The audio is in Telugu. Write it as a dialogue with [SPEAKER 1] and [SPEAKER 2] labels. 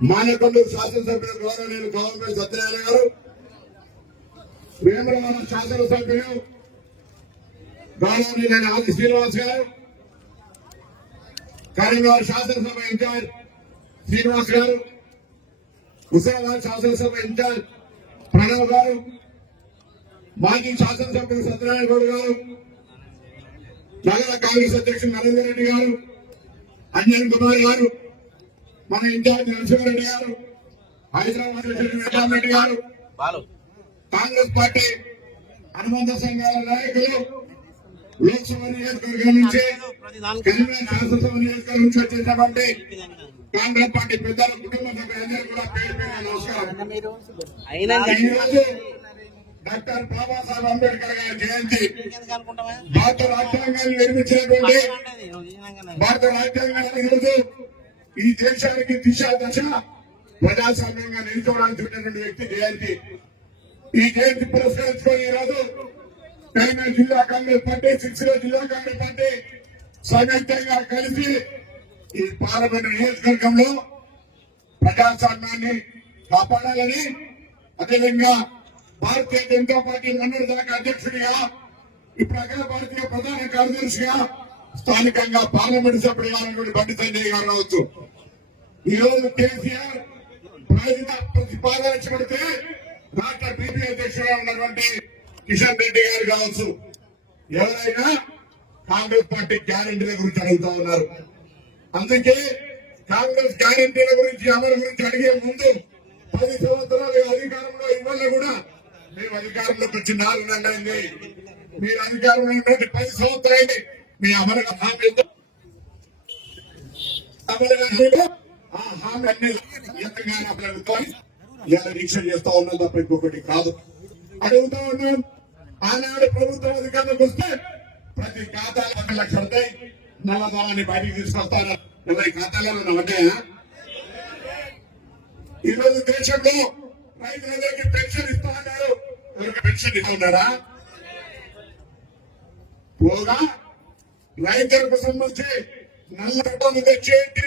[SPEAKER 1] మానేకొండూరు శాసనసభ్యులు గౌరవనీయులు గవర్నమెంట్ సత్యనారాయణ గారు వేమరవరం శాసనసభ్యులు గౌరవనీయులైన ఆది శ్రీనివాస్ గారు కరీంనగర్ శాసనసభ ఇన్ఛార్జ్ శ్రీనివాస్ గారు హుసేనాబాద్ శాసనసభ ఇన్ఛార్జ్ ప్రణవ్ గారు మాజీ శాసనసభ్యులు సత్యనారాయణ గౌడ్ గారు నగర కాంగ్రెస్ అధ్యక్షుడు నరేందర్ రెడ్డి గారు అంజన్ కుమార్ గారు మన ఇన్ఛార్జ్ నరసింహారెడ్డి గారు హైదరాబాద్ రెడ్డి గారు కాంగ్రెస్ పార్టీ అనుబంధ సంఘాల నాయకులు లోక్సభ నియోజకవర్గం నుంచి కరీంనగర్ శాసనసభ నియోజకవర్గం నుంచి వచ్చేసినటువంటి కాంగ్రెస్ పార్టీ పెద్దల కుటుంబ సభ్యులందరూ కూడా పేరు పేరు నమస్కారం.
[SPEAKER 2] అయినా
[SPEAKER 1] ఈ రోజు డాక్టర్ బాబాసాహెబ్ అంబేద్కర్ గారి జయంతి భారత రాజ్యాంగాన్ని నిర్మించినటువంటి. భారత రాజ్యాంగాన్ని ఈరోజు ఈ దేశానికి దిశ దశ ప్రజాస్వామ్యంగా నిలుచోవడానికి ఉన్నటువంటి వ్యక్తి జయంతి. ఈ జయంతి పురస్కరించుకొని ఈరోజు తెలంగాణ జిల్లా కాంగ్రెస్ పార్టీ సిరిసిల్ల జిల్లా కాంగ్రెస్ పార్టీ సంయుక్తంగా కలిసి ఈ పార్లమెంట్ నియోజకవర్గంలో ప్రజాస్వామ్యాన్ని కాపాడాలని అదేవిధంగా భారతీయ జనతా పార్టీ మొన్నటి దాకా అధ్యక్షుడిగా ఇప్పుడు అఖిల భారతీయ ప్రధాన కార్యదర్శిగా స్థానికంగా పార్లమెంట్ సభ్యుడిగా ఉన్నటువంటి బండి సంజయ్ గారు రావచ్చు. ఈరోజు కేసీఆర్ ప్రాయోజిత ప్రతిపాదన పెడితే రాష్ట్ర బీపీ అధ్యక్షుడుగా ఉన్నటువంటి కిషన్ రెడ్డి గారు కావచ్చు ఎవరైనా కాంగ్రెస్ పార్టీ గ్యారంటీల గురించి అడుగుతా ఉన్నారు అందుకే కాంగ్రెస్ గ్యారంటీల గురించి అమలు గురించి అడిగే ముందు పది సంవత్సరాలు అధికారంలో ఇవ్వాలి కూడా మేము అధికారంలోకి వచ్చి నాలుగు నెలలైంది మీరు అధికారంలో ఉన్నటువంటి పది సంవత్సరాలు మీ అమలు హామీ ఉందో? అమలు కాకుండా ఎంతగానో అమలు ఇలా దీక్ష చేస్తా ఉన్నాం తప్ప ఇంకొకటి కాదు. అడుగుతా ఉన్నాం ఆనాడు ప్రభుత్వం అధికారంలోకి వస్తే ప్రతి ఖాతాలో ఒక లక్ష ఉంటాయి నల్ల నల్లధనాన్ని బయటికి తీసుకొస్తారు? ఎవరి ఖాతాలలో నమ్మటాయా ఈరోజు దేశంలో రైతులందరికీ పెన్షన్ ఇస్తా ఉన్నారు. ఎవరికి పెన్షన్ ఇస్తున్నారా పోగా? రైతులకు సంబంధించి నల్ల తెచ్చేటి